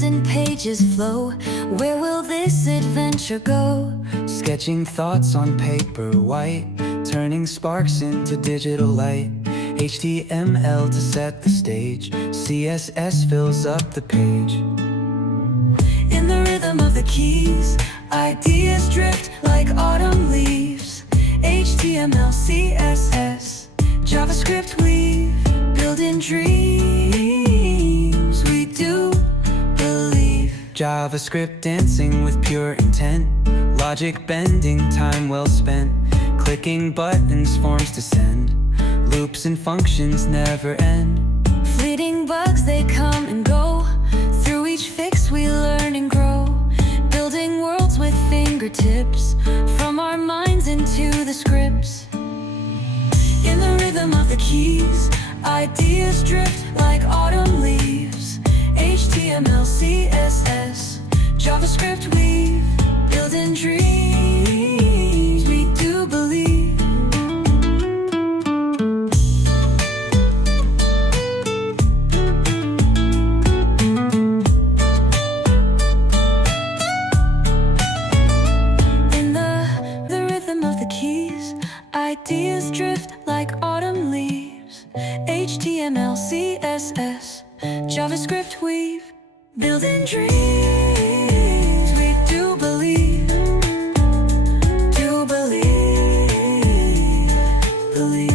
abandoned pages flow. Where will this adventure go? Sketching thoughts on paper white, turning sparks into digital light. HTML to set the stage, CSS fills up the page. In the rhythm of the keys, ideas drift like autumn leaves. HTML, CSS, JavaScript weave, building dreams. We do believe. JavaScript dancing with pure intent, logic bending, time well spent. Clicking buttons, forms to send, loops and functions never end. Fleeting bugs, they come and go. Through each fix we learn and grow. Building worlds with fingertips, from our minds into the scripts. In the rhythm of the keys, ideas drift like autumn leaves. HTML, CSS, JavaScript weave, building dreams. We do believe. Ideas drift like autumn leaves. HTML, CSS, JavaScript weave, building dreams. We do believe. Do believe. Believe.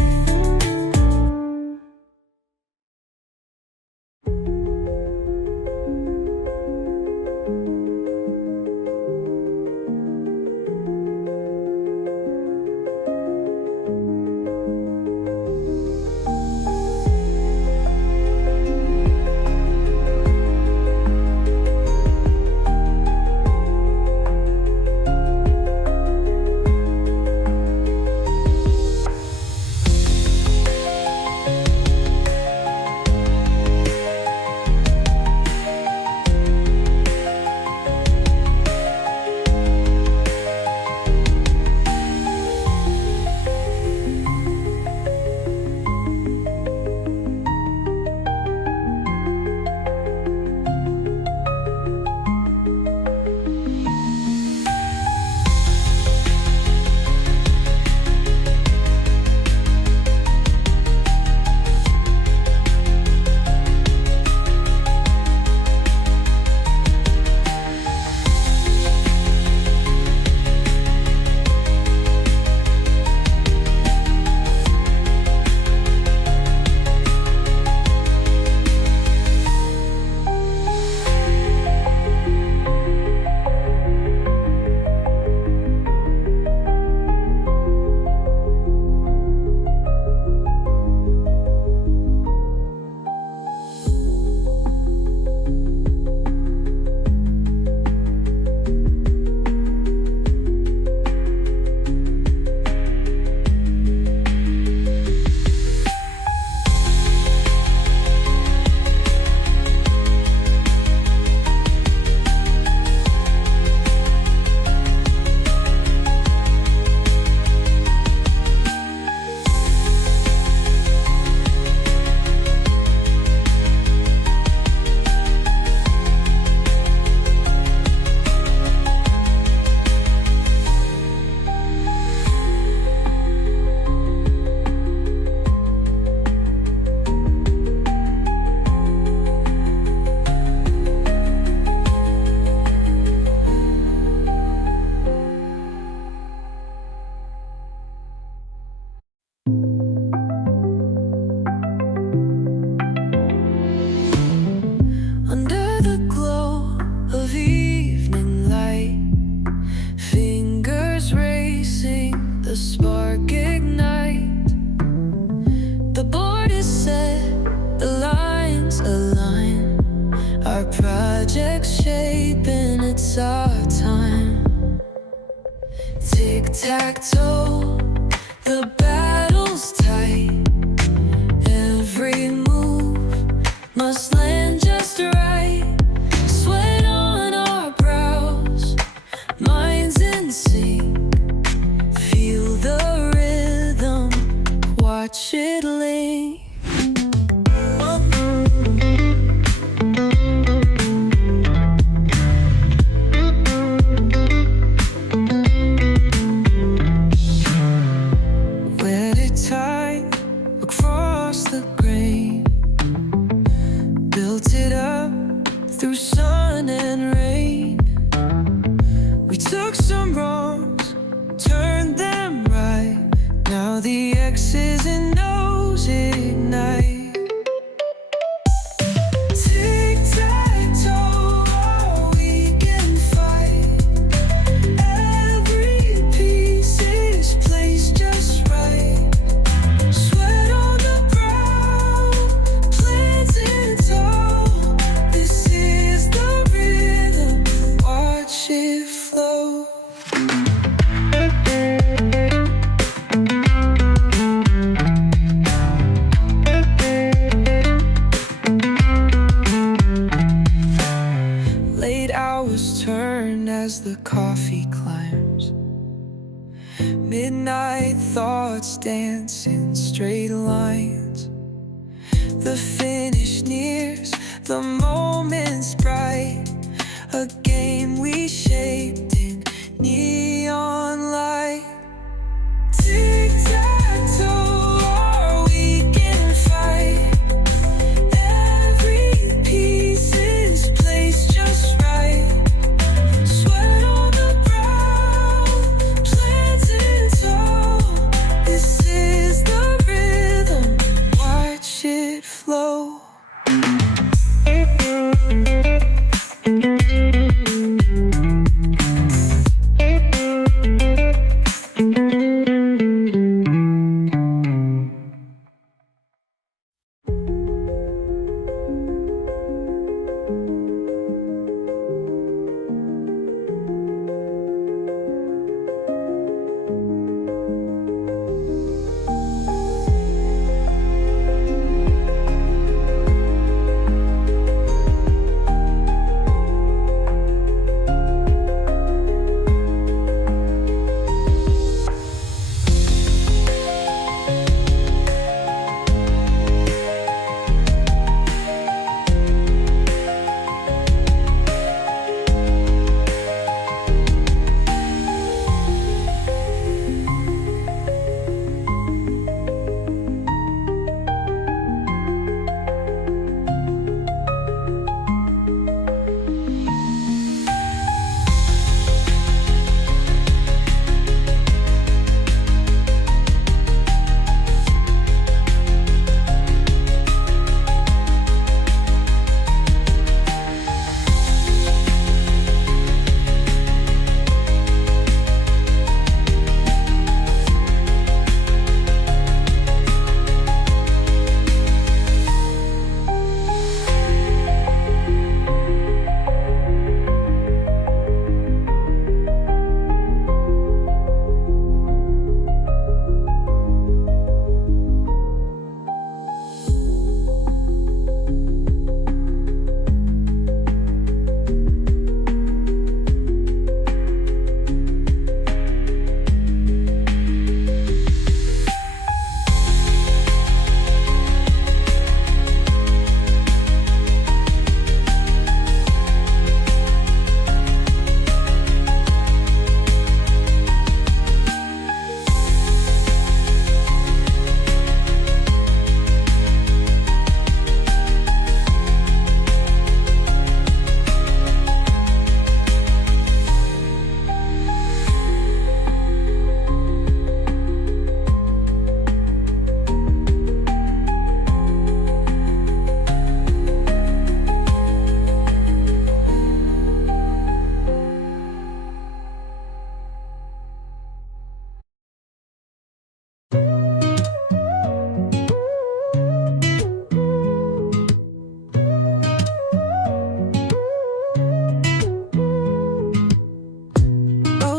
it's our time. Tic-Tac-Toe, the battle's tight. Every move must land just right. Sweat on our brows, minds in sync. Feel the rhythm, watch it link. through sun and rain. We took some wrongs, turned them right. Now the X's and O's ignite. Tic-tac-toe, oh, we can fight. Every piece is placed just right. Sweat on the brow, plans in tow. This is the rhythm, watch it flow. Late hours turn as the coffee climbs. Midnight thoughts dance in straight lines. The finish nears, the moment's bright. A game we shaped in neon light. Tic-tac-toe, or we can fight. Every piece is placed just right. Sweat on the brow, plans in tow. This is the rhythm, watch it flow.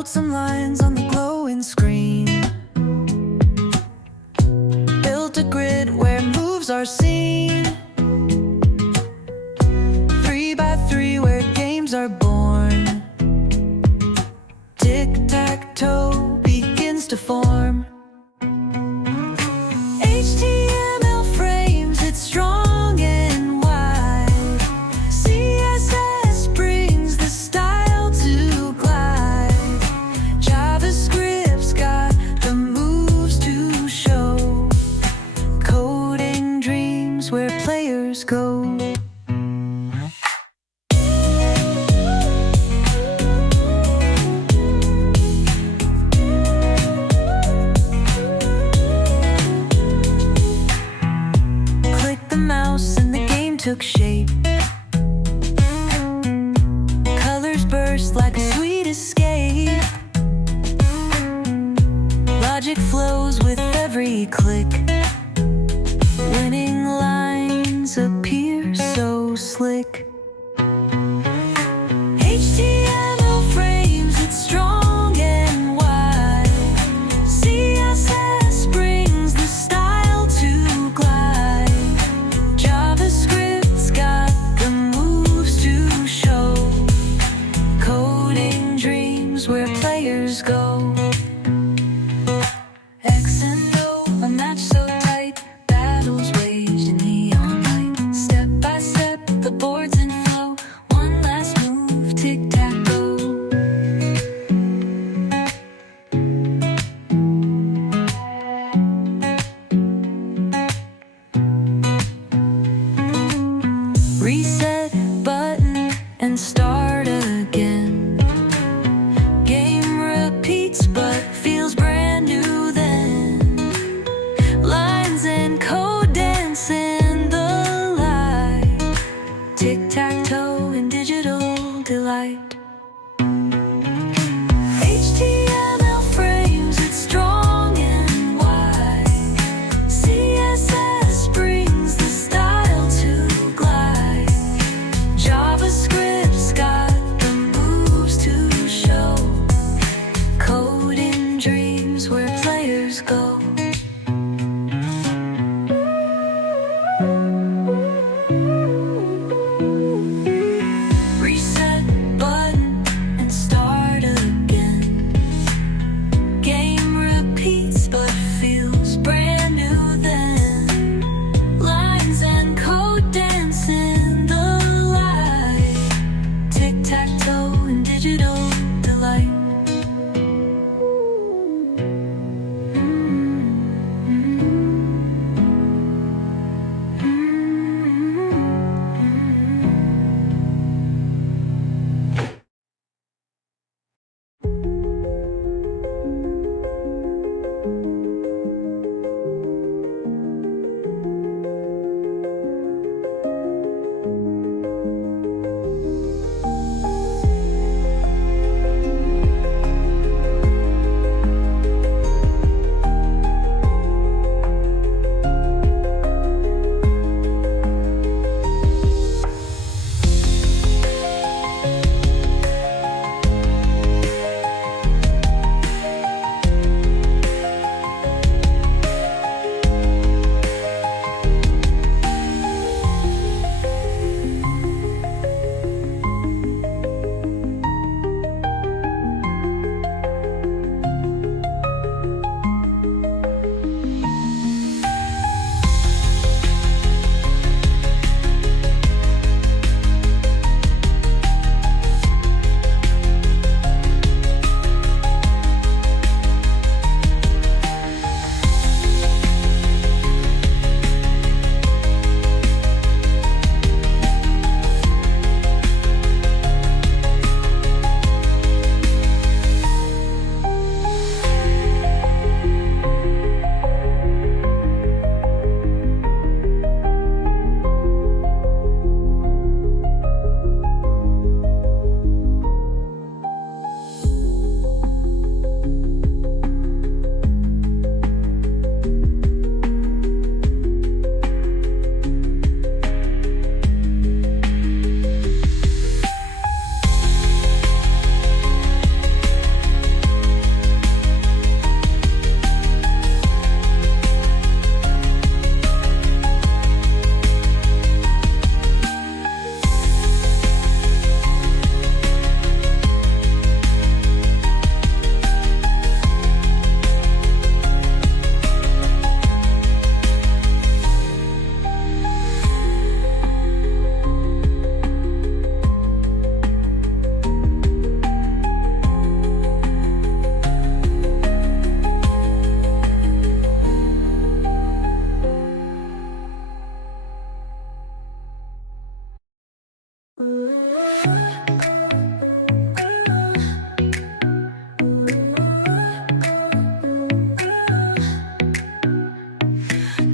Some lines on the glowing screen. Built a grid where moves are seen. 3x3 where games are born. Tic-tac-toe begins to form. HTML frames it strong and wide. CSS brings the style to glide. JavaScript's got the moves to show. Coding dreams where players go. HTML frames it strong and wide. CSS brings the style to glide. JavaScript's got the moves to show. Coding dreams where players go. X and O, a match so tight. Battles waged in neon light. Step by step, the board's in flow. One last move, tic-tac-toe. Reset button and start again. Game repeats but feels brand new then. Lines and code dance in the light. Tic-tac-toe in digital delight. HTML frames it strong and wide. CSS brings the style to glide. JavaScript's got the moves to show. Coding dreams where players go. Reset button and start again. Game repeats but feels brand new then. Lines and code dance in the light. Tic-tac-toe in digital delight.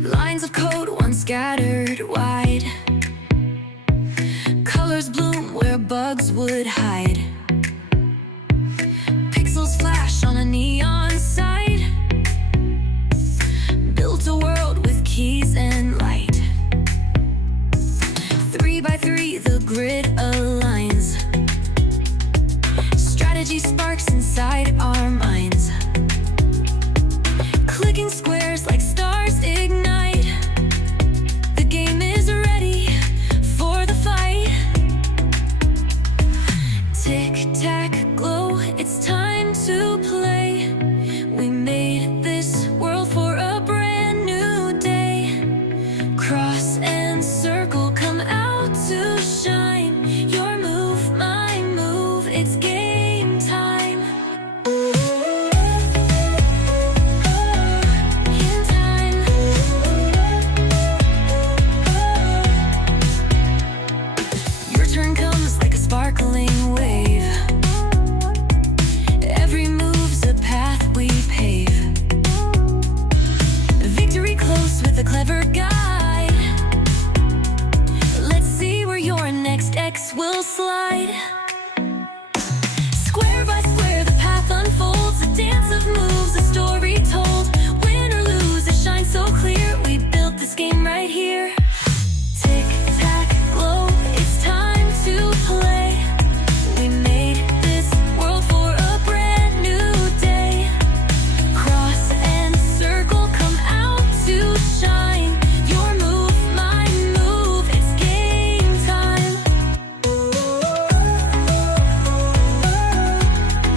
Lines of code once scattered wide. Colors bloom where bugs would hide. Pixels flash on a neon site. Built a world with keys and light. 3 by 3 the grid aligns. will slide. Square by square, the path unfolds, a dance of moves, a story told. Win or lose, it shines so clear. We built this game right here. Tic-tac-toe, it's time to play. We made this world for a brand new day. Cross and circle come out to shine. Your move, my move, it's game time.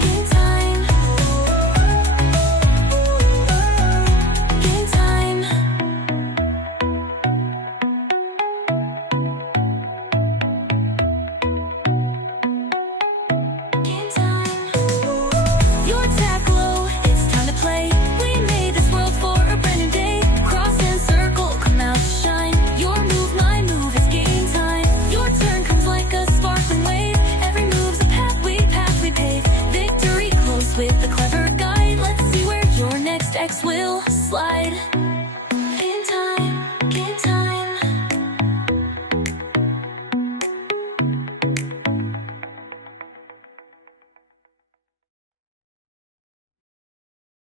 Game time. Game time. Game time. Your tack low, it's time to play. We made this world for a brand new day. Cross and circle, come out to shine. Your move, my move, it's game time. Your turn comes like a sparkling wave. Every move's a path we pave. Victory close with a clever guide. Let's see where your next X will slide.